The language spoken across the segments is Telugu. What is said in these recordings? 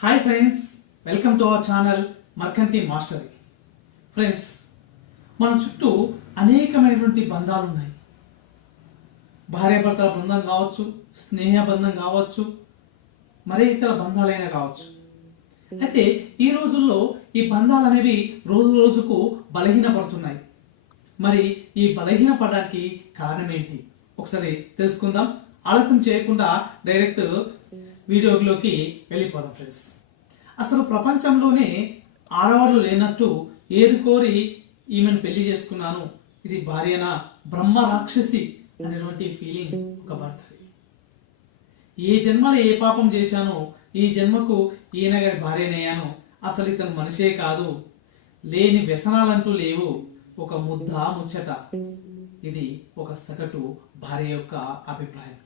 Hi friends, welcome to our channel మర్కంటి మాస్టరీ. ఫ్రెండ్స్, మన చుట్టూ అనేకమైనటువంటి బంధాలు ఉన్నాయి. భార్యాభర్తల బంధం కావచ్చు, స్నేహ బంధం కావచ్చు, మరే ఇతర బంధాలైనా కావచ్చు. అయితే ఈ రోజుల్లో ఈ బంధాలు అనేవి రోజు రోజుకు బలహీనపడుతున్నాయి. మరి ఈ బలహీనపడడానికి కారణం ఏంటి ఒకసారి తెలుసుకుందాం. ఆలస్యం చేయకుండా డైరెక్ట్ వీడియోలోకి వెళ్ళిపోదాం. ఫ్రెండ్స్, అసలు ప్రపంచంలోనే ఆడవాళ్ళు లేనట్టు ఏరుకోరి ఈమెను పెళ్లి చేసుకున్నాను, ఇది భార్యనా, బ్రహ్మ రాక్షసి అనేటువంటి ఫీలింగ్ ఒక భర్తది. ఏ జన్మలో ఏ పాపం చేశానో ఈ జన్మకు ఈయన గారి భార్యనయ్యాను, అసలు ఇతను మనిషే కాదు, లేని వ్యసనాలంటూ లేవు, ఒక ముద్ద ముచ్చట. ఇది ఒక సగటు భార్య యొక్క అభిప్రాయం.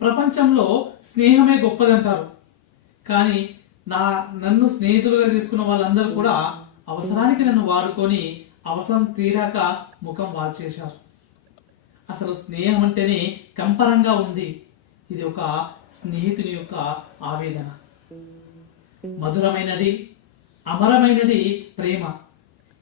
ప్రపంచంలో స్నేహమే గొప్పదంటారు, కానీ నన్ను స్నేహితులుగా తీసుకున్న వాళ్ళందరూ కూడా అవసరానికి నన్ను వాడుకొని అవసరం తీరాక ముఖం వాల్చేశారు. అసలు స్నేహం అంటేనే కంపరంగా ఉంది. ఇది ఒక స్నేహితుని యొక్క ఆవేదన. మధురమైనది, అమరమైనది ప్రేమ.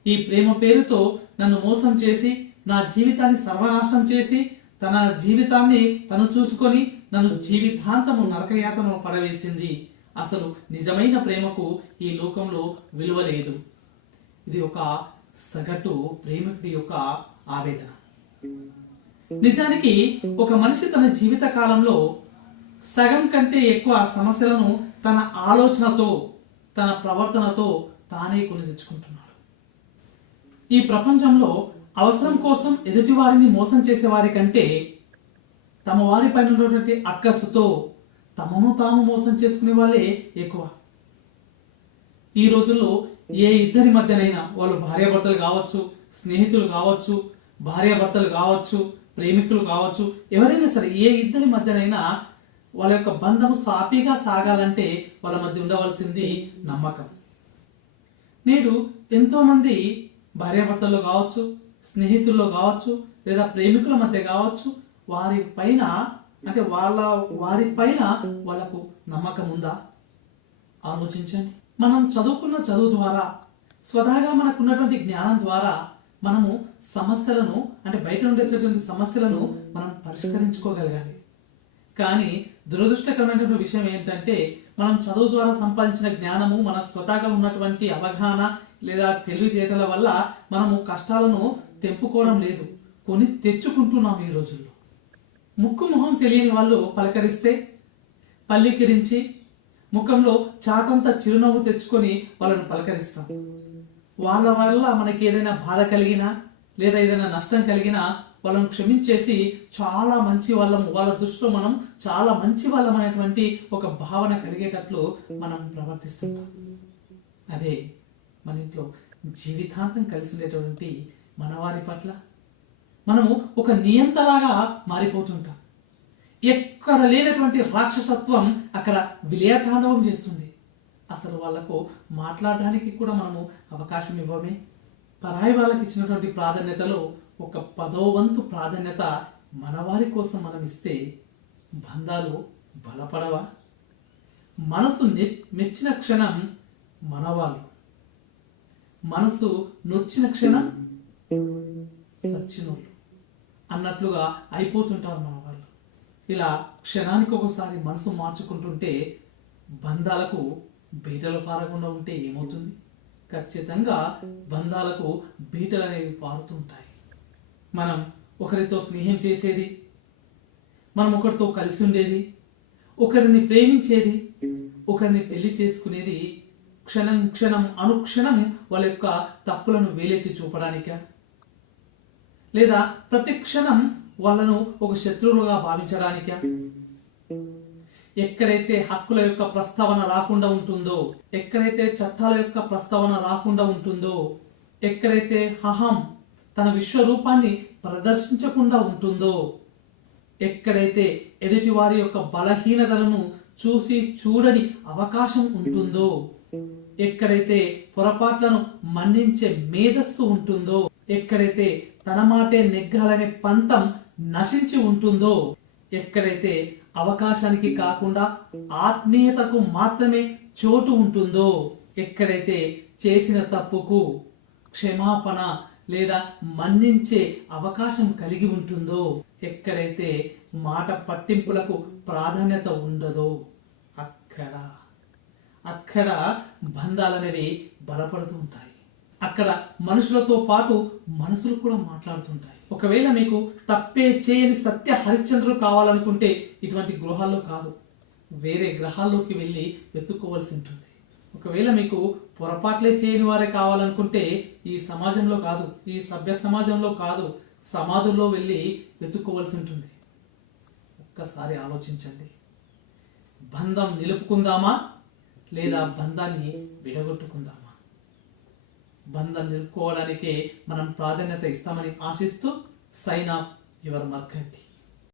ఈ ప్రేమ పేరుతో నన్ను మోసం చేసి నా జీవితాన్ని సర్వనాశనం చేసి తన జీవితాన్ని తను చూసుకొని నన్ను జీవితాంతము నరకయాతను పడవేసింది. అసలు నిజమైన ప్రేమకు ఈ లోకంలో విలువ లేదు. ఇది ఒక సగటు ప్రేమికుడి యొక్క ఆవేదన. నిజానికి ఒక మనిషి తన జీవిత కాలంలో సగం కంటే ఎక్కువ సమస్యలను తన ఆలోచనతో, తన ప్రవర్తనతో తానే కొని తెచ్చుకుంటున్నాడు. ఈ ప్రపంచంలో అవసరం కోసం ఎదుటి వారిని మోసం చేసే వారి కంటే తమ వారి పైన ఉన్నటువంటి అక్కసుతో తమను తాము మోసం చేసుకునే వాళ్ళే ఎక్కువ. ఈ రోజుల్లో ఏ ఇద్దరి మధ్యనైనా, వాళ్ళు భార్యాభర్తలు కావచ్చు, స్నేహితులు కావచ్చు, భార్యాభర్తలు కావచ్చు, ప్రేమికులు కావచ్చు, ఎవరైనా సరే ఏ ఇద్దరి మధ్యనైనా వాళ్ళ యొక్క బంధం సాఫీగా సాగాలంటే వాళ్ళ మధ్య ఉండవలసింది నమ్మకం. నేడు ఎంతో మంది భార్యాభర్తల్లో కావచ్చు, స్నేహితుల్లో కావచ్చు, లేదా ప్రేమికుల మధ్య కావచ్చు, వారి పైన వాళ్ళకు నమ్మకం ఉందా? ఆలోచించండి. మనం చదువుకున్న చదువు ద్వారా, స్వతహాగా మనకు ఉన్నటువంటి జ్ఞానం ద్వారా మనము సమస్యలను, బయట ఉండేటువంటి సమస్యలను మనం పరిష్కరించుకోగలగాలి. కానీ దురదృష్టకరమైనటువంటి విషయం ఏంటంటే, మనం చదువు ద్వారా సంపాదించిన జ్ఞానము, మనకు స్వతహాగా ఉన్నటువంటి అవగాహన లేదా తెలివితేటల వల్ల మనము కష్టాలను తెంపుకోవడం లేదు, కొని తెచ్చుకుంటున్నాం. ఈ రోజుల్లో ముక్కు మొహం తెలియని వాళ్ళు పలకరిస్తే పల్లికిరించి ముఖంలో చాటంతా చిరునవ్వు తెచ్చుకొని వాళ్ళను పలకరిస్తాం. వాళ్ళ వల్ల మనకి ఏదైనా బాధ కలిగినా లేదా ఏదైనా నష్టం కలిగినా వాళ్ళను క్షమించేసి చాలా మంచి వాళ్ళము, వాళ్ళ దృష్టిలో మనం చాలా మంచి వాళ్ళం అనేటువంటి ఒక భావన కలిగేటట్లు మనం ప్రవర్తిస్తున్నాం. అదే మన ఇంట్లో జీవితాంతం కలిసి ఉండేటువంటి మనవారి పట్ల మనము ఒక నియంతలాగా మారిపోతుంటాం. ఎక్కడ లేనటువంటి రాక్షసత్వం అక్కడ విలయతాండవం చేస్తుంది. అసలు వాళ్లకు మాట్లాడడానికి కూడా మనము అవకాశం ఇవ్వమే. పరాయి వాళ్ళకి ఇచ్చినటువంటి ప్రాధాన్యతలో ఒక 10వ వంతు ప్రాధాన్యత మనవారి కోసం మనం ఇస్తే బంధాలు బలపడవా? మనసు మెచ్చిన క్షణం మనవాళ్ళు, మనసు నొచ్చిన క్షణం సచ్చినోళ్ళు అన్నట్లుగా అయిపోతుంటారు మన వాళ్ళు. ఇలా క్షణానికి ఒకసారి మనసు మార్చుకుంటుంటే బంధాలకు బీటలు పారకుండా ఉంటే ఏమవుతుంది? ఖచ్చితంగా బంధాలకు బీటలు అనేవి పారుతుంటాయి. మనం ఒకరితో స్నేహం చేసేది, మనం ఒకరితో కలిసి ఉండేది, ఒకరిని ప్రేమించేది, ఒకరిని పెళ్లి చేసుకునేది క్షణం క్షణం అనుక్షణం వాళ్ళ యొక్క తప్పులను వేలెత్తి చూపడానిక, లేదా ప్రతి క్షణం వాళ్ళను ఒక శత్రువులుగా భావించడానిక? ఎక్కడైతే హక్కుల యొక్క ప్రస్తావన రాకుండా ఉంటుందో, ఎక్కడైతే చట్టాల యొక్క ప్రస్తావన రాకుండా ఉంటుందో, ఎక్కడైతే అహం తన విశ్వరూపాన్ని ప్రదర్శించకుండా ఉంటుందో, ఎక్కడైతే ఎదుటి వారి యొక్క బలహీనతలను చూసి చూడని అవకాశం ఉంటుందో, ఎక్కడైతే పొరపాట్లను మన్నించే మేధస్సు ఉంటుందో, ఎక్కడైతే తన మాటే నెగ్గాలనే పంతం నశించి ఉంటుందో, ఎక్కడైతే అవకాశానికి కాకుండా ఆత్మీయతకు మాత్రమే చోటు ఉంటుందో, ఎక్కడైతే చేసిన తప్పుకు క్షమాపణ లేదా మన్నించే అవకాశం కలిగి ఉంటుందో, ఎక్కడైతే మాట పట్టింపులకు ప్రాధాన్యత ఉండదో అక్కడ బంధాలనేవి బలపడుతూ ఉంటాయి. అక్కడ మనుషులతో పాటు మనసులు కూడా మాట్లాడుతుంటాయి. ఒకవేళ మీకు తప్పే చేయని సత్య హరిశ్చంద్రుడు కావాలనుకుంటే ఇటువంటి గృహాల్లో కాదు, వేరే గ్రహాల్లోకి వెళ్ళి వెతుక్కోవాల్సి ఉంటుంది. ఒకవేళ మీకు పొరపాట్లే చేయని వారే కావాలనుకుంటే ఈ సమాజంలో కాదు, ఈ సభ్య సమాజంలో కాదు, సమాధుల్లో వెళ్ళి వెతుక్కోవాల్సి ఉంటుంది. ఒక్కసారి ఆలోచించండి. బంధం నిలుపుకుందామా లేదా బంధాన్ని విడగొట్టుకుందామా? బంధం నిలుపుకోవడానికే మనం ప్రాధాన్యత ఇస్తామని ఆశిస్తూ సైన్ ఆఫ్ యువర్ మర్కంటి.